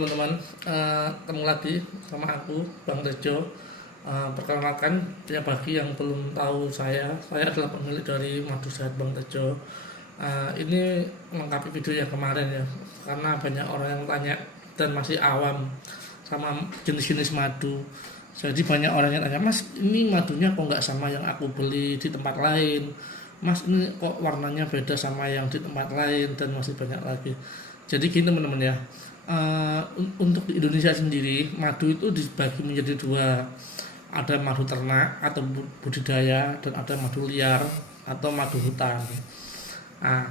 teman-teman, ketemu lagi sama aku Bang Tejo. Perkenalkan ya bagi yang belum tahu saya adalah pemilik dari Madu Sehat Bang Tejo. Ini melengkapi video yang kemarin ya, karena banyak orang yang tanya dan masih awam sama jenis-jenis madu. Jadi banyak orang yang tanya, Mas ini madunya kok nggak sama yang aku beli di tempat lain, Mas ini kok warnanya beda sama yang di tempat lain, dan masih banyak lagi. Jadi gini teman-teman ya, untuk di Indonesia sendiri madu itu dibagi menjadi dua, ada madu ternak atau budidaya, dan ada madu liar atau madu hutan. Nah,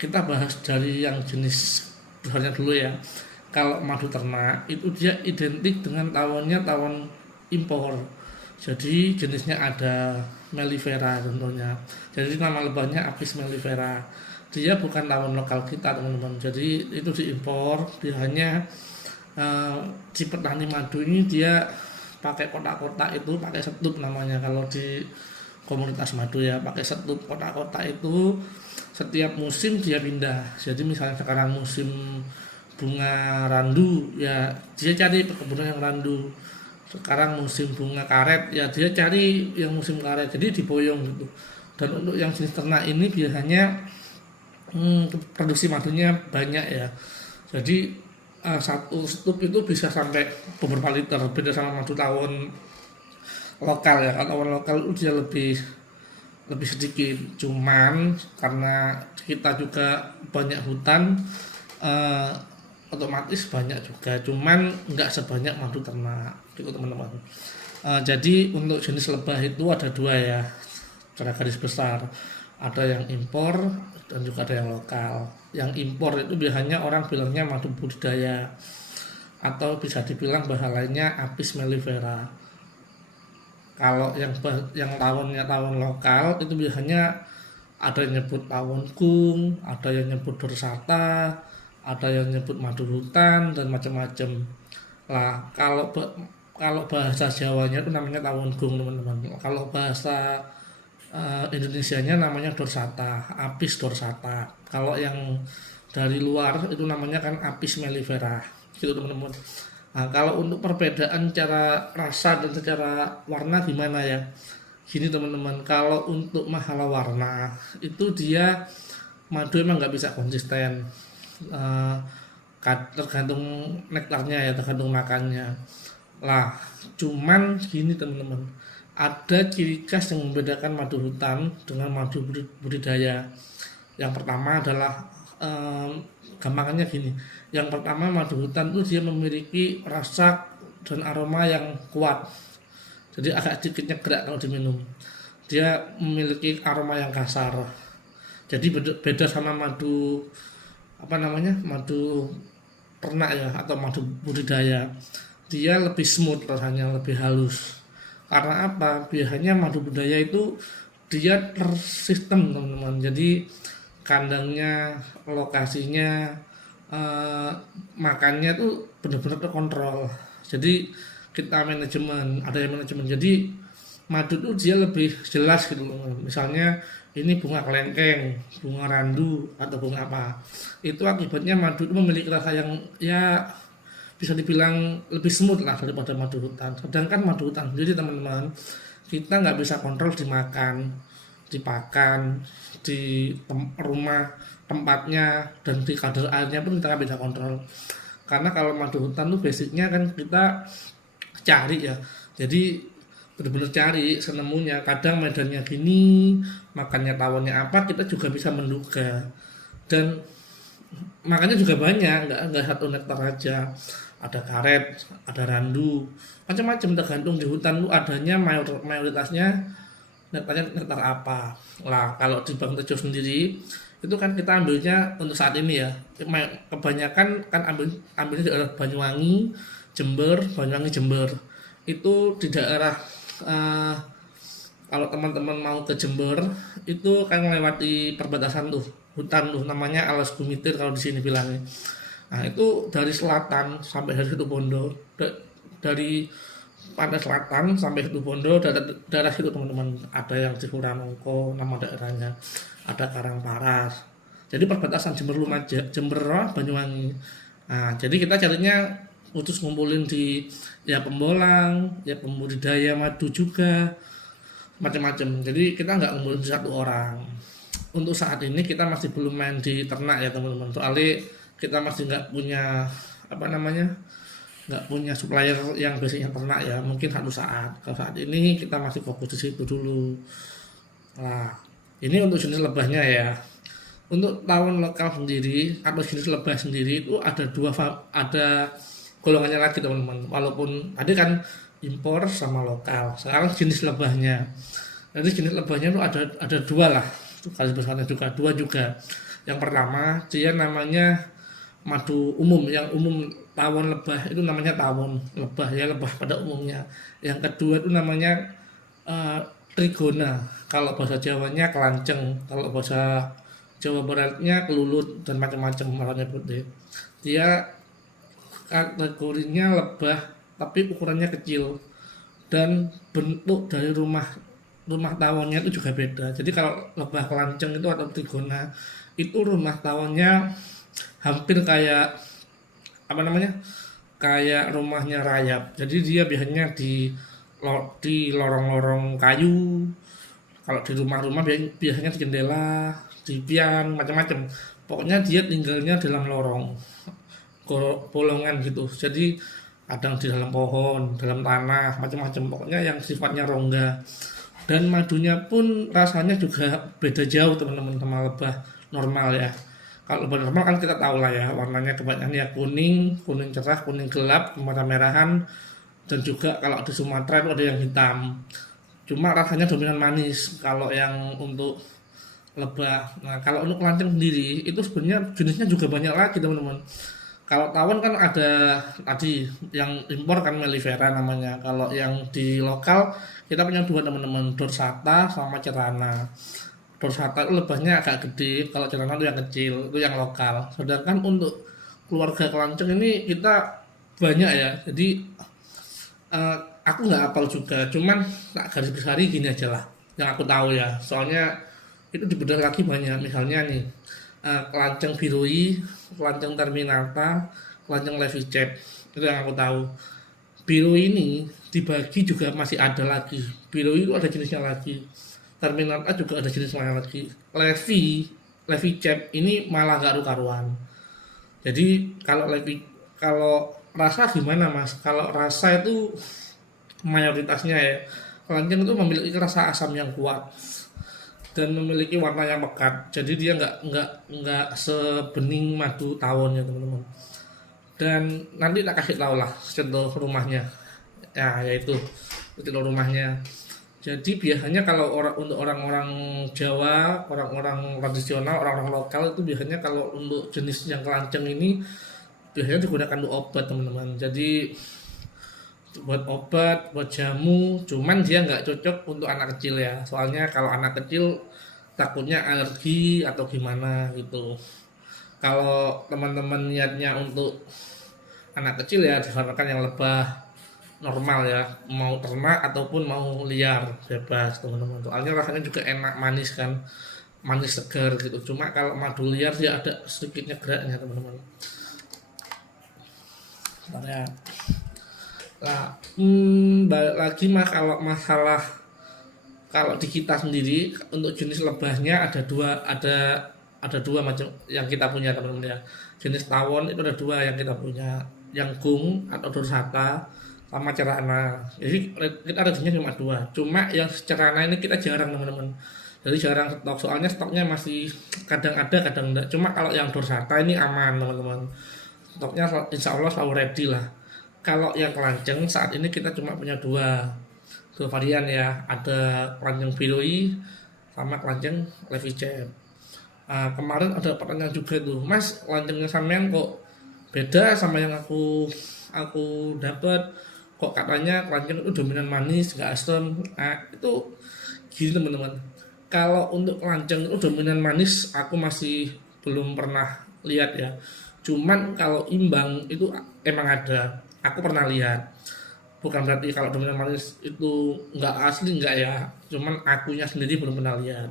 kita bahas dari yang jenis besarnya dulu ya. Kalau madu ternak itu dia identik dengan tawonnya tawon impor. Jadi jenisnya ada mellifera contohnya. Jadi nama lebahnya Apis mellifera. Dia bukan tawon lokal kita teman-teman. Jadi itu diimpor. Dia hanya si petani madu ini dia pakai kotak-kotak itu, pakai setup namanya kalau di komunitas madu ya, pakai setup kotak-kotak itu. Setiap musim dia pindah. Jadi misalnya sekarang musim bunga randu ya dia cari perkebunan yang randu. Sekarang musim bunga karet ya dia cari yang musim karet. Jadi diboyong gitu. Dan untuk yang jenis ternak ini biasanya produksi madunya banyak ya. Jadi satu stup itu bisa sampai beberapa liter. Beda sama madu tawon lokal ya. Kalau tawon lokal itu dia lebih sedikit. Cuman karena kita juga banyak hutan, otomatis banyak juga. Cuman nggak sebanyak madu ternak gitu teman-teman. Jadi untuk jenis lebah itu ada dua ya, secara garis besar. Ada yang impor dan juga ada yang lokal. Yang impor itu biasanya orang bilangnya madu budidaya, atau bisa dibilang bahasa lainnya Apis mellifera. Kalau yang tawonnya tawon lokal itu biasanya ada yang nyebut tawon kung, ada yang nyebut dorsata, ada yang nyebut madu hutan, dan macam-macam. Lah kalau bahasa Jawanya itu namanya tawon kung teman-teman. Kalau bahasa Indonesianya namanya dorsata, Apis dorsata. Kalau yang dari luar itu namanya kan Apis mellifera gitu teman-teman. Nah, kalau untuk perbedaan cara rasa dan secara warna gimana ya? Gini teman-teman, kalau untuk masalah warna itu dia madu emang nggak bisa konsisten. Eh, Tergantung nektarnya ya, tergantung makannya. Lah, cuman gini teman-teman, ada ciri khas yang membedakan madu hutan dengan madu budidaya. Yang pertama adalah gampangannya gini. Yang pertama madu hutan itu dia memiliki rasa dan aroma yang kuat. Jadi agak sedikit nyegrak kalau diminum. Dia memiliki aroma yang kasar. Jadi beda sama madu madu ternak ya atau madu budidaya. Dia lebih smooth rasanya, lebih halus. Karena apa? Biasanya madu budidaya itu dia tersistem teman-teman. Jadi kandangnya, lokasinya, makannya tuh benar-benar terkontrol. Jadi kita ada yang manajemen. Jadi madu tuh dia lebih jelas gitu loh. Misalnya ini bunga kelengkeng, bunga randu, atau bunga apa. Itu akibatnya madu itu memiliki rasa yang ya bisa dibilang lebih smooth lah daripada madu hutan. Sedangkan madu hutan sendiri teman-teman, kita nggak bisa kontrol dimakan, dipakan, di rumah tempatnya, dan di kadar airnya pun kita nggak bisa kontrol. Karena kalau madu hutan tuh basicnya kan kita cari ya. Jadi benar-benar cari senemunya. Kadang medannya gini, makannya tawonnya apa, kita juga bisa menduga. Dan makannya juga banyak, nggak satu nektar aja. Ada karet, ada randu, macam-macam tergantung di hutan tuh adanya mayoritasnya nektar apa. Lah kalau di Bang Tejo sendiri itu kan kita ambilnya untuk saat ini ya, kebanyakan kan ambilnya di daerah Banyuwangi, Jember. Itu di daerah kalau teman-teman mau ke Jember itu kan melewati perbatasan tuh hutan tuh namanya Alas Gumitir kalau di sini bilangnya. Nah itu dari selatan sampai dari Situbondo, dari pantai selatan sampai Situbondo, daerah situ teman-teman. Ada yang Cihuranongko nama daerahnya, ada Karangparas. Jadi perbatasan Jember Lumajang, Jember Banyuwangi. Nah, jadi kita carinya khusus ngumpulin di ya pembolang, ya pembudidaya madu juga, macam-macam. Jadi kita nggak ngumpulin di satu orang. Untuk saat ini kita masih belum main di ternak ya teman-teman. Soalnya kita masih nggak punya apa namanya, nggak punya supplier yang basicnya ternak ya. Mungkin satu saat. Kalau saat ini kita masih fokus di situ dulu. Nah, ini untuk jenis lebahnya ya. Untuk tawon lokal sendiri atau jenis lebah sendiri itu ada ada golongannya lagi teman-teman. Walaupun tadi kan impor sama lokal. Sekarang jenis lebahnya. Jadi jenis lebahnya itu ada dua lah. Itu garis besarnya juga dua juga. Yang pertama dia namanya madu umum. Yang umum tawon lebah itu namanya tawon lebah ya, lebah pada umumnya. Yang kedua itu namanya eh, trigona. Kalau bahasa Jawanya kelanceng. Kalau bahasa Jawa Baratnya kelulut dan macam-macam warnanya putih. Dia kategorinya lebah tapi ukurannya kecil dan bentuk dari rumah rumah tawonnya itu juga beda. Jadi kalau lebah kelanceng itu atau trigona itu rumah tawonnya hampir kayak apa namanya, kayak rumahnya rayap. Jadi dia biasanya di lorong-lorong kayu. Kalau di rumah-rumah biasanya di jendela, di pian, macam-macam. Pokoknya dia tinggalnya dalam lorong, bolongan gitu. Jadi kadang di dalam pohon, dalam tanah, macam-macam. Pokoknya yang sifatnya rongga. Dan madunya pun rasanya juga beda jauh teman-teman sama lebah normal ya. Kalau lebah normal kan kita tahu lah ya, warnanya kebanyakan ya kuning, kuning cerah, kuning gelap, merah-merahan, dan juga kalau di Sumatera itu ada yang hitam. Cuma rasanya dominan manis kalau yang untuk lebah. Nah, kalau untuk kelanceng sendiri itu sebenarnya jenisnya juga banyak lagi teman-teman. Kalau tawon kan ada tadi yang impor kan melifera namanya. Kalau yang di lokal kita punya dua teman-teman, dorsata sama cerana. Dorsata itu lebahnya agak gede, kalau cerana itu yang kecil, itu yang lokal. Sedangkan untuk keluarga kelanceng ini kita banyak ya. Jadi eh, aku nggak hafal juga, cuman tak garis besari gini aja lah yang aku tahu ya. Soalnya itu dibedah lagi banyak, misalnya nih kelanceng birui, kelanceng terminata, kelanceng levicet, itu yang aku tahu. Biru ini dibagi juga masih ada lagi. Biru itu ada jenisnya lagi. Terminata juga ada jenisnya lagi. Levicet ini malah gak karuan. Jadi kalau rasa gimana mas? Kalau rasa itu mayoritasnya ya, kelanceng itu memiliki rasa asam yang kuat dan memiliki warna yang pekat. Jadi dia nggak sebening madu tawon ya teman-teman. Dan nanti tak kasih tahu lah contoh rumahnya. Ya yaitu contoh rumahnya. Jadi biasanya kalau untuk orang-orang Jawa, orang-orang tradisional, orang-orang lokal itu biasanya kalau untuk jenis yang kelanceng ini biasanya digunakan untuk obat teman-teman. Jadi buat obat, buat jamu, cuman dia nggak cocok untuk anak kecil ya. Soalnya kalau anak kecil takutnya alergi atau gimana gitu. Kalau teman-teman niatnya untuk anak kecil ya disarankan yang lebah normal ya, mau ternak ataupun mau liar bebas teman-teman. Soalnya rasanya juga enak, manis kan, manis segar gitu. Cuma kalau madu liar dia ada sedikitnya geraknya teman-teman. Bentar ya. Nah, balik lagi mah kalau masalah kalau di kita sendiri untuk jenis lebahnya ada dua macam yang kita punya teman-teman ya. Jenis tawon itu ada dua yang kita punya, yang gung atau dorsata sama cerana. Jadi kita ada jenisnya cuma dua. Cuma yang cerana ini kita jarang teman-teman. Jadi jarang stok, soalnya stoknya masih kadang ada kadang enggak. Cuma kalau yang dorsata ini aman teman-teman. Stoknya insya Allah selalu ready lah. Kalau yang kelanceng saat ini kita cuma punya dua varian ya, ada kelanceng birui sama kelanceng levicet. Kemarin ada pertanyaan juga tuh, mas kelancengnya sampean kok beda sama yang aku dapat, kok katanya kelanceng itu dominan manis nggak asam. Itu gini teman-teman, kalau untuk kelanceng itu dominan manis aku masih belum pernah lihat ya. Cuman kalau imbang itu emang ada, aku pernah lihat. Bukan berarti kalau dominan manis itu nggak asli, nggak ya. Cuman akunya sendiri belum pernah lihat.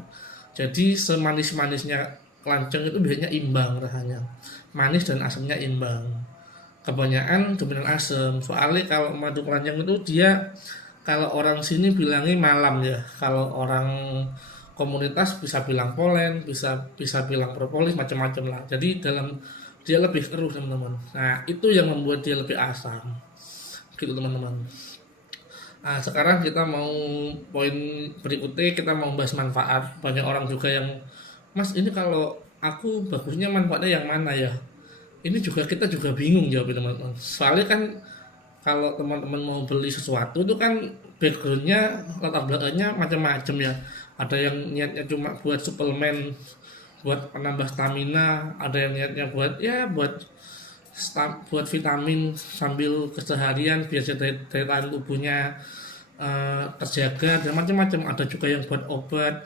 Jadi semanis-manisnya kelanceng itu biasanya imbang rasanya. Manis dan asamnya imbang. kebanyakan dominan asam. Soalnya kalau madu keranjang itu dia, kalau orang sini bilangnya malam ya, kalau orang komunitas bisa bilang polen, bisa bisa bilang propolis, macam-macam lah. Jadi dalam dia lebih keruh teman-teman. Nah itu yang membuat dia lebih asam gitu teman-teman. Nah, sekarang kita mau poin berikutnya, kita mau bahas manfaat. Banyak orang juga yang, Mas ini kalau aku bagusnya manfaatnya yang mana ya? Ini juga kita juga bingung jawabnya teman-teman. Soalnya kan kalau teman-teman mau beli sesuatu itu kan backgroundnya, latar belakangnya macam-macam ya. Ada yang niatnya cuma buat suplemen, buat penambah stamina, ada yang niatnya buat ya buat vitamin sambil keseharian biar daya tahan tubuhnya terjaga dan macam-macam. Ada juga yang buat obat,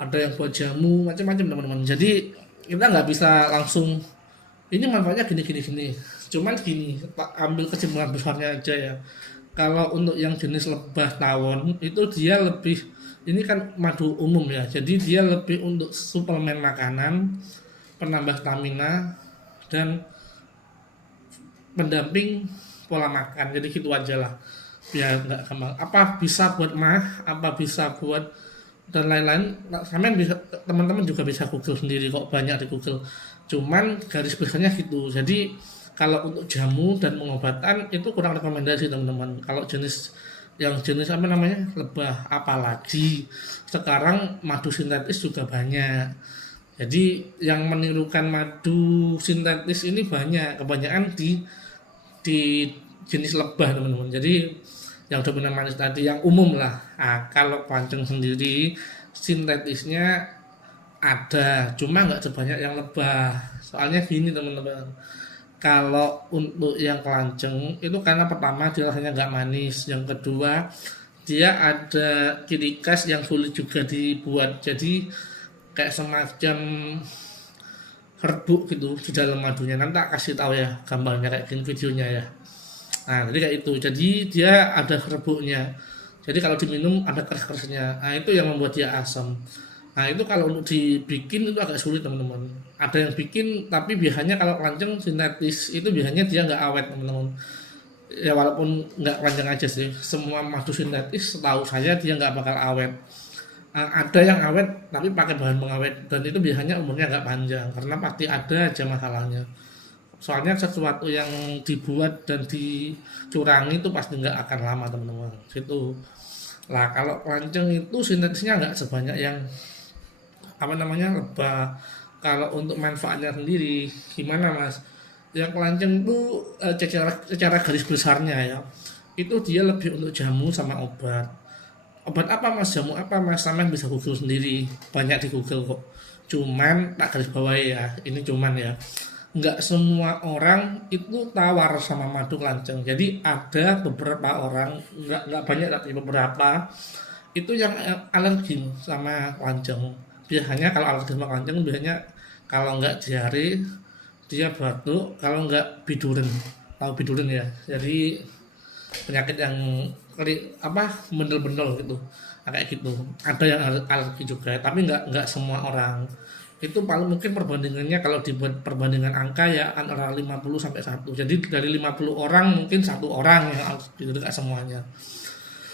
ada yang buat jamu, macam-macam teman-teman. Jadi kita nggak bisa langsung ini manfaatnya gini gini gini. Cuman gini, Pak, ambil kesimpulan besarnya aja ya. Kalau untuk yang jenis lebah tawon itu dia lebih, ini kan madu umum ya. Jadi dia lebih untuk suplemen makanan, penambah stamina, dan pendamping pola makan. Jadi gitu aja lah, biar nggak gampang apa bisa buat mah, apa bisa buat dan lain-lain. Nah, sampean bisa, teman-teman juga bisa google sendiri kok, banyak di google. Cuman garis besarnya gitu. Jadi kalau untuk jamu dan pengobatan itu kurang rekomendasi teman-teman. Kalau jenis yang jenis apa namanya lebah, apalagi sekarang madu sintetis juga banyak. Jadi yang menirukan madu sintetis ini banyak, kebanyakan di jenis lebah teman-teman. Jadi yang dominan manis tadi yang umum lah. Nah, kalau panceng sendiri sintetisnya ada, cuma nggak sebanyak yang lebah. Soalnya gini teman-teman, kalau untuk yang kelanceng itu karena pertama dia rasanya nggak manis, yang kedua dia ada ciri khas yang sulit juga dibuat. Jadi kayak semacam herbuk gitu di dalam madunya. Nanti tak kasih tahu ya gambarnya kayak gini videonya ya. Nah, jadi kayak itu. Jadi dia ada kerebuknya. Jadi kalau diminum ada keras-kerasnya. Nah, itu yang membuat dia asam. Nah, itu kalau untuk dibikin itu agak sulit, teman-teman. Ada yang bikin, tapi biasanya kalau kenceng sintetis itu biasanya dia nggak awet, teman-teman. Ya walaupun nggak kenceng aja sih. Semua madu sintetis setahu saya dia nggak bakal awet. Ada yang awet tapi pakai bahan pengawet dan itu biasanya umurnya nggak panjang karena pasti ada aja masalahnya. Soalnya sesuatu yang dibuat dan dicurangi itu pasti nggak akan lama teman-teman. Situ lah kalau kenceng itu sintetisnya nggak sebanyak yang apa namanya lebah. Kalau untuk manfaatnya sendiri gimana mas? Yang kenceng itu secara garis besarnya ya itu dia lebih untuk jamu sama obat. Obat apa mas, jamu apa mas, sampean bisa google sendiri, banyak di google kok. Cuman tak garis bawahi ya, ini cuman ya, nggak semua orang itu tawar sama madu kelanceng. Jadi ada beberapa orang, nggak banyak tapi beberapa itu yang alergi sama kelanceng. Biasanya kalau alergi sama kelanceng biasanya kalau nggak diare dia batuk, kalau nggak biduren. Tahu biduren ya, jadi penyakit yang apa bendel-bendel gitu. Nah, kayak gitu ada yang alergi juga tapi nggak semua orang. Itu paling mungkin perbandingannya kalau dibuat perbandingan angka ya antara 50 sampai 1. Jadi dari 50 orang mungkin satu orang yang alergi, itu nggak semuanya.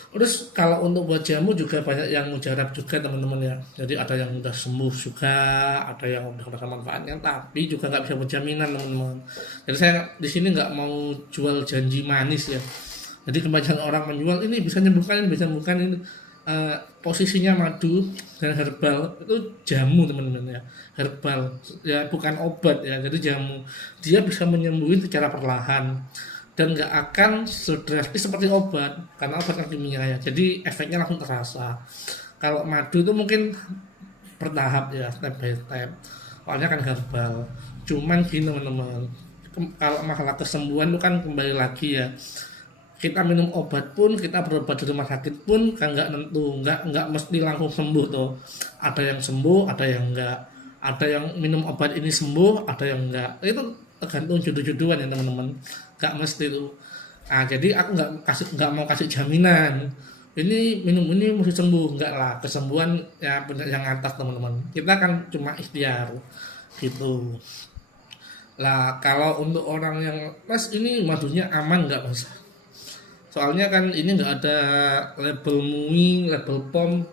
Terus kalau untuk buat jamu juga banyak yang mujarab juga teman-teman ya. Jadi ada yang udah sembuh juga, ada yang udah merasakan manfaatnya, tapi juga nggak bisa berjaminan teman-teman. Jadi saya di sini nggak mau jual janji manis ya. Jadi kebanyakan orang menjual ini bisa menyembuhkan, ini bisa menyembuhkan ini. Posisinya madu dan herbal itu jamu teman-teman ya, herbal ya bukan obat ya, jadi jamu dia bisa menyembuhin secara perlahan dan nggak akan sedrastis seperti obat karena obat kan kimia ya, jadi efeknya langsung terasa. Kalau madu itu mungkin bertahap ya, step by step, soalnya kan herbal. Cuman gini teman-teman, kalau masalah kesembuhan itu kan kembali lagi ya, kita minum obat pun, kita berobat di rumah sakit pun kan nggak tentu, nggak mesti langsung sembuh tuh. Ada yang sembuh, ada yang enggak. Ada yang minum obat ini sembuh, ada yang enggak. Itu tergantung jodoh-jodohan ya teman-teman. Nggak mesti tuh. Nah, jadi aku nggak mau kasih jaminan. Ini minum ini mesti sembuh, enggak lah. Kesembuhan ya benar yang atas teman-teman. Kita kan cuma ikhtiar gitu. Lah kalau untuk orang yang mas ini madunya aman nggak mas? Soalnya kan ini nggak ada label MUI, label POM.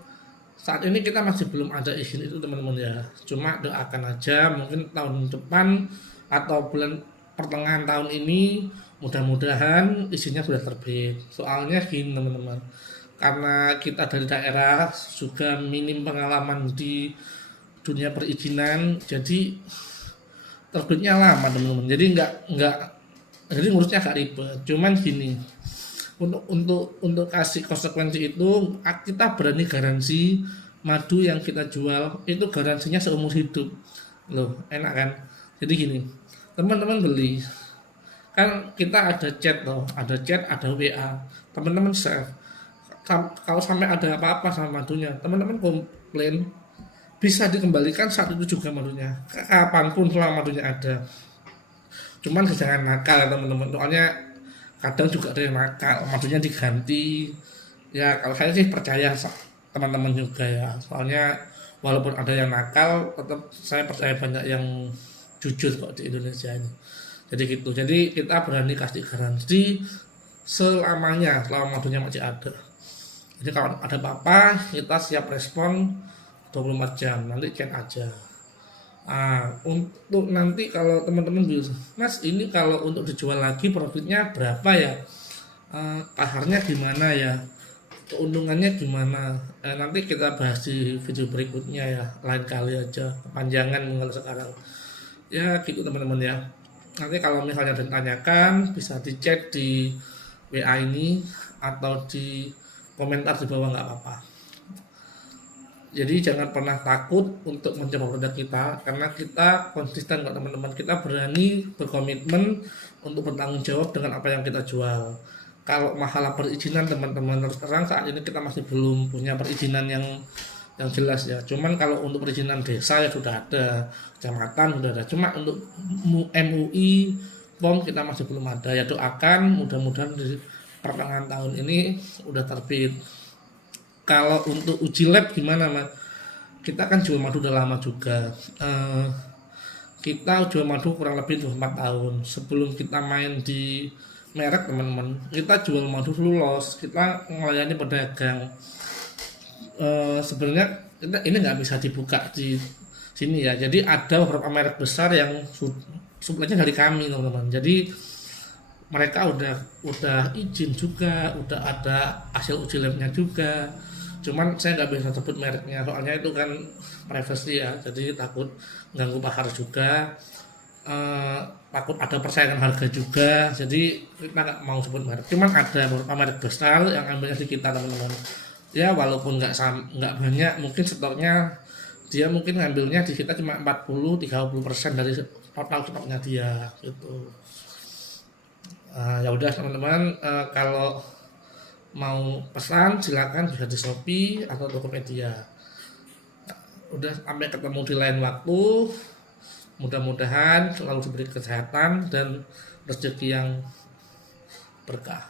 Saat ini kita masih belum ada izin itu teman-teman ya. Cuma doakan aja mungkin tahun depan atau bulan pertengahan tahun ini mudah-mudahan izinnya sudah terbit. Soalnya gini teman-teman, karena kita dari daerah juga minim pengalaman di dunia perizinan, jadi terbitnya lama teman-teman. Jadi nggak jadi ngurusnya agak ribet. Cuman gini, untuk kasih konsekuensi itu kita berani garansi madu yang kita jual itu garansinya seumur hidup loh, enak kan? Jadi gini, teman-teman beli kan kita ada chat loh, ada WA, teman-teman share. Kalau sampai ada apa-apa sama madunya, teman-teman komplain, bisa dikembalikan saat itu juga madunya, kapanpun selama madunya ada. Cuman jangan nakal ya teman-teman, soalnya kadang juga ada yang nakal maksudnya diganti. Ya kalau saya sih percaya teman-teman juga ya, soalnya walaupun ada yang nakal tetap saya percaya banyak yang jujur kok di Indonesia ini. Jadi gitu, jadi kita berani kasih garansi selamanya selama madunya masih ada. Jadi kalau ada apa-apa kita siap respon 24 jam, nanti chat aja. Untuk nanti kalau teman-teman bilang, Mas ini kalau untuk dijual lagi profitnya berapa ya? Pasarnya gimana ya? Keuntungannya gimana? Nanti kita bahas di video berikutnya ya, lain kali aja, kepanjangan kalau sekarang. Ya gitu teman-teman ya. Nanti kalau misalnya ada yang tanyakan bisa dicek di WA ini atau di komentar di bawah nggak apa-apa. Jadi jangan pernah takut untuk mencoba produk kita karena kita konsisten kok teman-teman. Kita berani berkomitmen untuk bertanggung jawab dengan apa yang kita jual. Kalau masalah perizinan teman-teman, terus terang saat ini kita masih belum punya perizinan yang jelas ya. Cuman kalau untuk perizinan desa ya sudah ada, kecamatan sudah ada. Cuma untuk MUI, POM kita masih belum ada. Ya doakan mudah-mudahan di pertengahan tahun ini udah terbit. Kalau untuk uji lab gimana mas? Kita kan jual madu udah lama juga. Kita jual madu kurang lebih 24 tahun. Sebelum kita main di merek teman-teman, kita jual madu lolos. Kita melayani pedagang. Sebenarnya ini nggak bisa dibuka di sini ya. Jadi ada beberapa merek besar yang suplainya dari kami teman-teman. Jadi mereka udah izin juga, udah ada hasil uji labnya juga. Cuman saya nggak bisa sebut mereknya soalnya itu kan privacy ya, jadi takut ganggu pasar juga, takut ada persaingan harga juga, jadi kita nggak mau sebut merek. Cuman ada beberapa merek besar yang ambilnya di kita teman-teman ya, walaupun nggak banyak, mungkin stoknya dia mungkin ngambilnya di kita cuma 40-30% dari total stoknya dia gitu. Ya udah teman-teman, kalau mau pesan silakan bisa di Shopee atau Tokopedia. Udah, sampai ketemu di lain waktu. Mudah-mudahan selalu diberi kesehatan dan rezeki yang berkah.